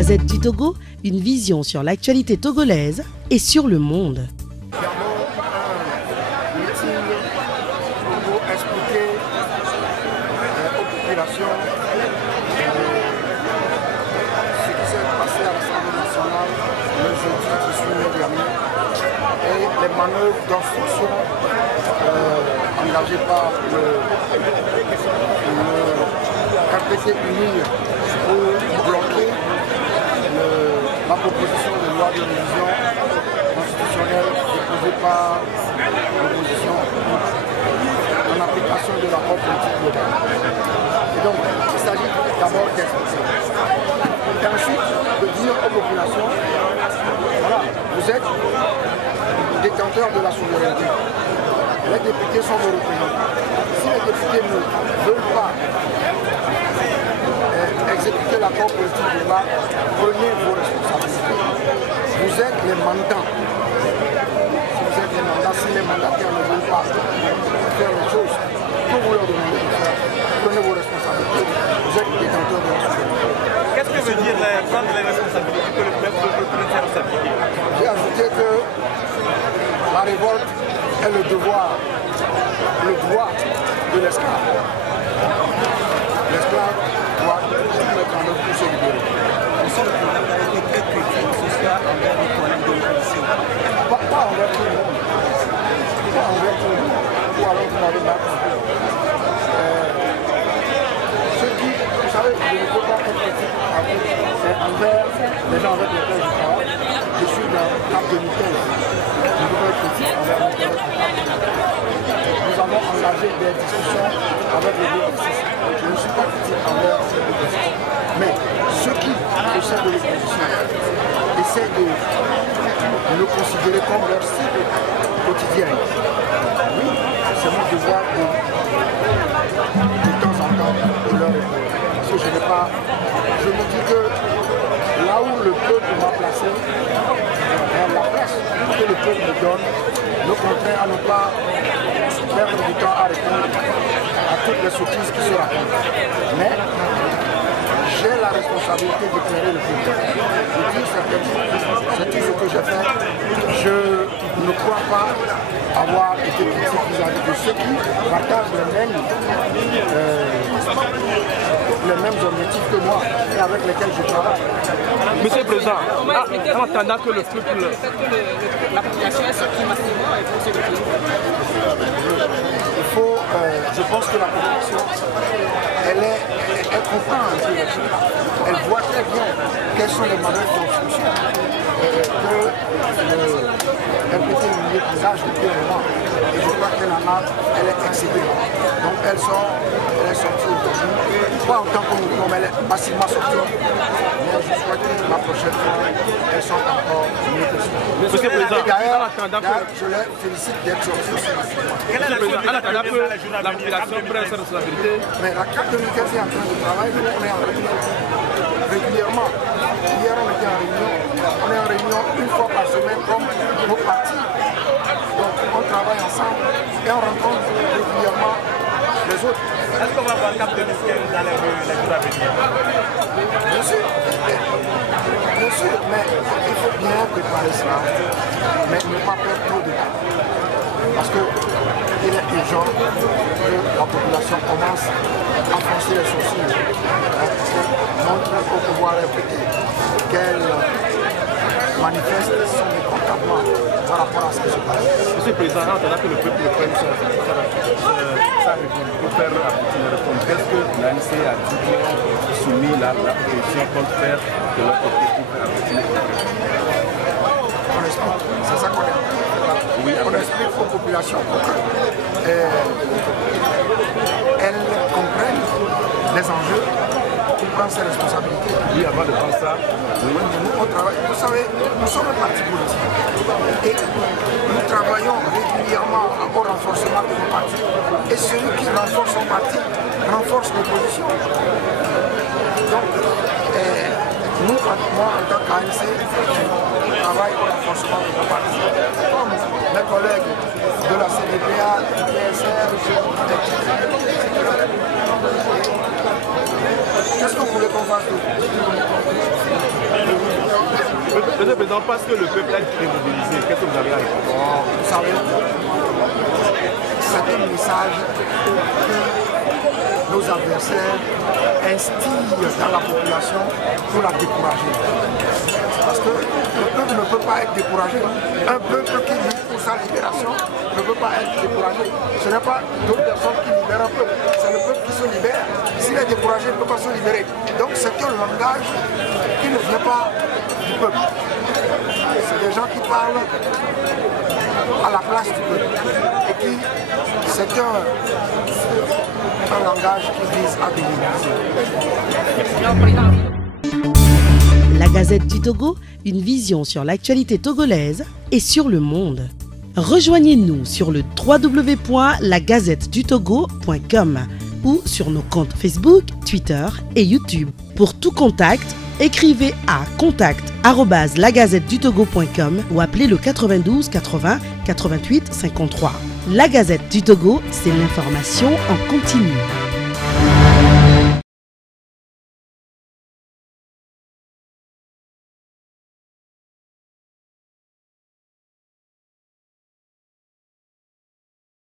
Gazette du Togo, une vision sur l'actualité togolaise et sur le monde. Les manœuvres d'obstruction engagées par le RPT unir pour bloquer la proposition de loi de révision constitutionnelle déposée par l'opposition en application de l'accord politique global. Et donc, il s'agit d'abord d'expliquer. Et ensuite, de dire aux populations, voilà, vous êtes détenteurs de la souveraineté. Les députés sont vos représentants. Si les députés ne veulent pas exécuter l'accord politique global, prenez vos responsabilités. Vous êtes les mandants. Si vous êtes les mandats, si les mandataires ne veulent pas faire les choses que vous leur demandez de faire, prenez vos responsabilités. Vous êtes détenteurs de la souveraineté. Qu'est-ce que veut dire prendre les responsabilités que le peuple peut prendre ses responsabilités? J'ai ajouté que la révolte est le droit de l'esclave. L'esclave doit mettre en œuvre pour se libérer. Monsieur le Président, vous avez été très critique ce soir envers les collègues de l'opposition. Pas envers tout le monde. Pas envers tout le monde. Ou alors vous m'avez mal compris. Ceux qui, vous savez, je ne peux pas être critique envers les gens avec lesquels je travaille. Je suis dans CAP 2015. Je ne peux pas être critique envers mes collègues. Nous avons engagé des discussions avec les deux exercices. Je ne suis pas critique envers ces deux exercices. Mais ceux qui, au sein de l'opposition, essaient de le considérer comme leur cible quotidienne, oui, c'est mon devoir de temps en temps de leur répondre. Parce que je n'ai pas. Je me dis que là où le peuple m'a placé, la place que le peuple me donne me contraint à ne pas perdre du temps à répondre à toutes les sottises qui se racontent. Mais j'ai la responsabilité d'éclairer le peuple. Je dis certaines choses, c'est tout ce que j'ai fait. Je ne crois pas avoir été critique vis-à-vis de ceux qui partagent les mêmes objectifs que moi et avec lesquels je travaille. Monsieur le Président, en attendant que le peuple... La population est sortie massivement et pour se retrouver. Il faut, je pense que la population, elle comprend un peu les choses. Elle voit très bien quelles sont les manœuvres d'obstruction que le RPT engage depuis un moment. Et je crois qu'elle est excédée. Donc elle est sortie aujourd'hui. Pas autant comme elle est massivement sortie. Mais je souhaite que la prochaine fois, elles sont encore mieux possibles. Monsieur le Président, d'ailleurs, en attendant que... je les félicite d'être sortis aussi massivement. En attendant que la population prenne ses responsabilités. Mais la CAP 2015 est en train de travailler, nous on est en réunion régulièrement. Hier on était en réunion, on est en réunion une fois par semaine comme nos partis. Donc on travaille ensemble et on rencontre régulièrement les autres. Est-ce qu'on va voir CAP 2015 dans les jours à venir? Bien sûr, mais il faut bien préparer cela, mais ne pas perdre trop de temps. Parce qu'il est urgent que la population commence à froncer les sourcils, montre au pouvoir répété qu'elle manifeste son mécontentement par rapport à ce qui se passe. Monsieur le Président, en attendant que le peuple prenne sa réponse pour faire aboutir les réformes, est-ce que l'ANC a dit soumis la proposition compte faire de leur côté pour faire aboutir les réformes? On explique, c'est ça qu'on est en train de faire. Oui, on explique aux populations pour qu'elles comprennent les enjeux pour prendre ses responsabilités. Oui, avant de prendre ça, nous on travaille. Vous savez, nous sommes un parti politique et nous travaillons régulièrement au renforcement de nos partis. Et celui qui renforce son parti renforce l'opposition. Donc, nous, moi en tant qu'ANC, je travaille au renforcement de nos partis. Comme mes collègues de la CDPA, du PSR, qu'est-ce que vous voulez qu'on fasse? Monsieur le Président, parce que le peuple est démobilisé, qu'est-ce que vous avez à répondre? Vous savez, c'est un message que nos adversaires instillent dans la population pour la décourager. Parce que le peuple ne peut pas être découragé. Un peuple qui lutte pour sa libération ne peut pas être découragé. Ce n'est pas d'autres personnes qui libèrent un peuple, c'est le peuple qui se libère. S'il est découragé, il ne peut pas se libérer. Donc c'est un langage qui ne vient pas du peuple. C'est des gens qui parlent à la place du peuple. Et qui, c'est un langage qui vise à démoniser. La Gazette du Togo, une vision sur l'actualité togolaise et sur le monde. Rejoignez-nous sur le www.lagazettedutogo.com ou sur nos comptes Facebook, Twitter et YouTube. Pour tout contact, écrivez à contact@lagazettedutogo.com ou appelez le 92 80 88 53. La Gazette du Togo, c'est l'information en continu.